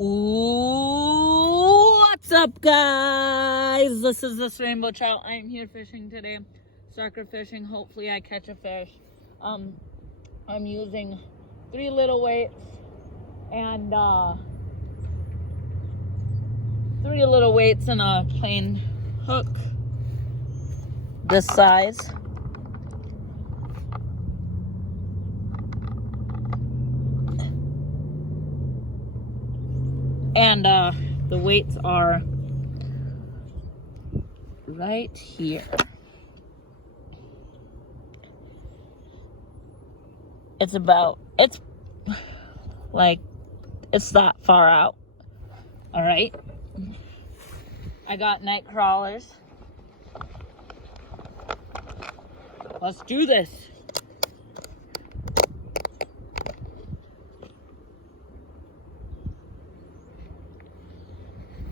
Ooh, what's up, guys? This is this Rainbow Trout. I am here fishing today, sucker fishing. Hopefully, I catch a fish. I'm using 3 little weights and 3 little weights and a plain hook this size. And the weights are right here. It's that far out. All right. I got night crawlers. Let's do this.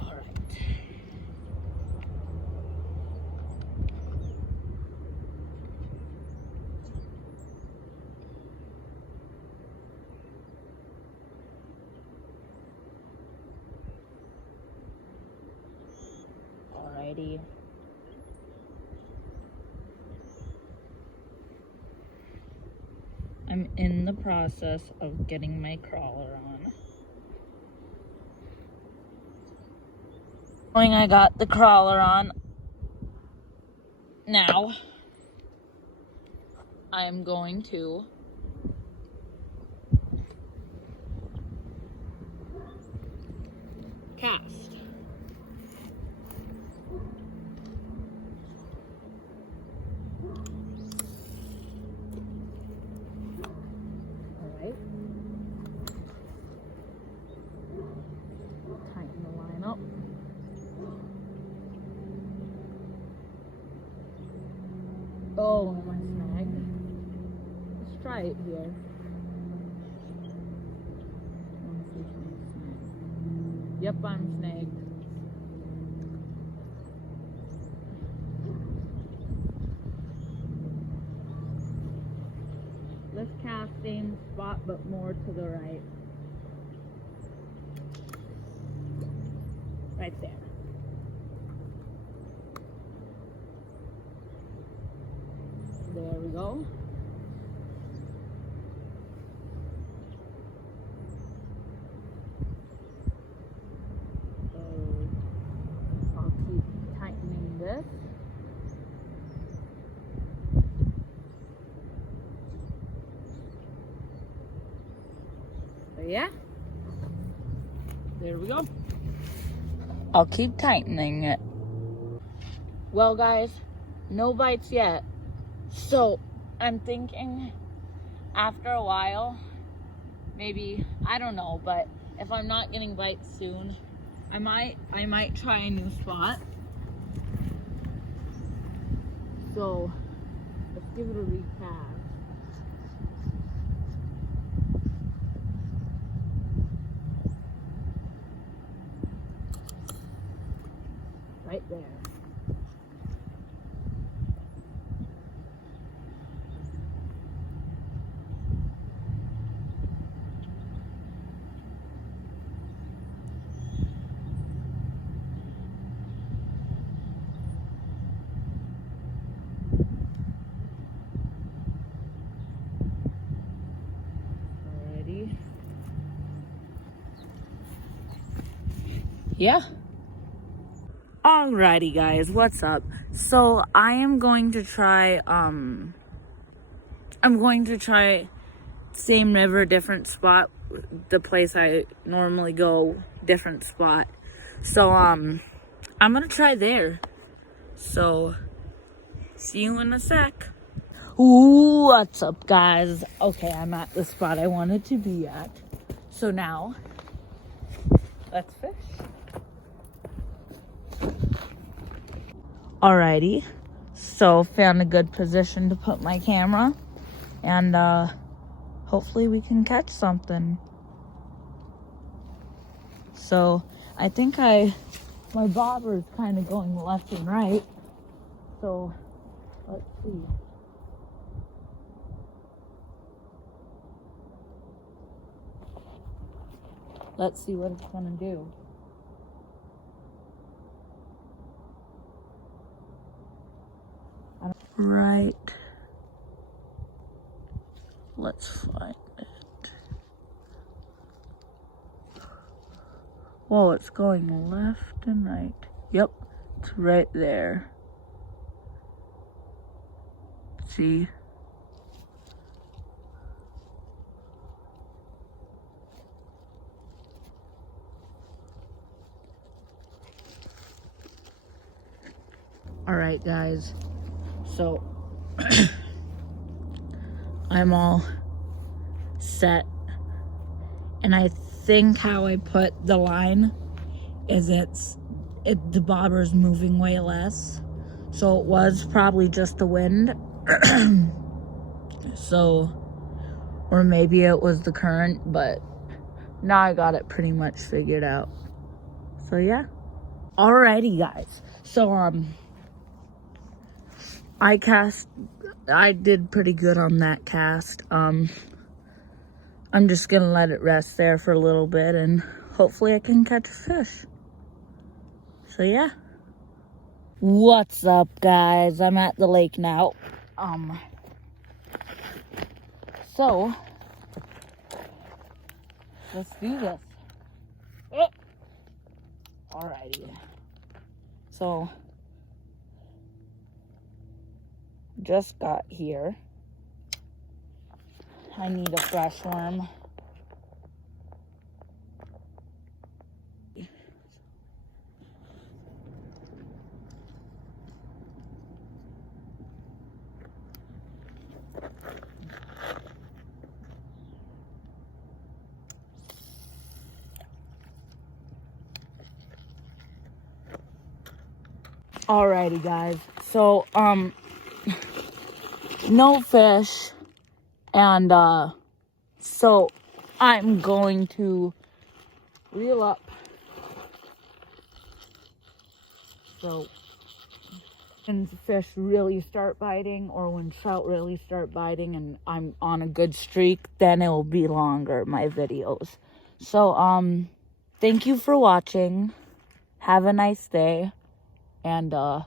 All right. Alrighty. I'm in the process of getting my crawler on. I got the crawler on. Now, I am going to cast. Alright. Tighten the line up. Oh, am I snagged? Let's try it here. Yep, I'm snagged. Let's cast same spot, but more to the right. Right there. There we go. So I'll keep tightening this. So yeah, there we go. I'll keep tightening it. Well, guys, no bites yet. So I'm thinking after a while, maybe, I don't know, but if I'm not getting bites soon, I might try a new spot. So let's give it a recast. Right there. Alrighty. Yeah. Alrighty, guys, what's up? So I am going to try same river, different spot, the place I normally go, different spot. So I'm gonna try there. So see you in a sec. Ooh, what's up, guys? Okay, I'm at the spot I wanted to be at. So now let's fish. Alrighty, so found a good position to put my camera, and hopefully we can catch something. So I think my bobber is kind of going left and right, so let's see. Let's see what it's gonna do. Right. Let's find it. Whoa, it's going left and right. Yep, it's right there. See? Alright, guys. So, I'm all set. And I think how I put the line is the bobber's moving way less. So it was probably just the wind. So, or maybe it was the current, but now I got it pretty much figured out. So yeah. Alrighty, guys. So I did pretty good on that cast. I'm just gonna let it rest there for a little bit and hopefully I can catch a fish. So yeah. What's up, guys? I'm at the lake now. So let's do this. Oh. Alrighty. So just got here. I need a fresh worm. Alrighty, guys. So no fish, and so I'm going to reel up. So when fish really start biting, or when trout really start biting and I'm on a good streak, then it will be longer, my videos. So thank you for watching. Have a nice day, and bye.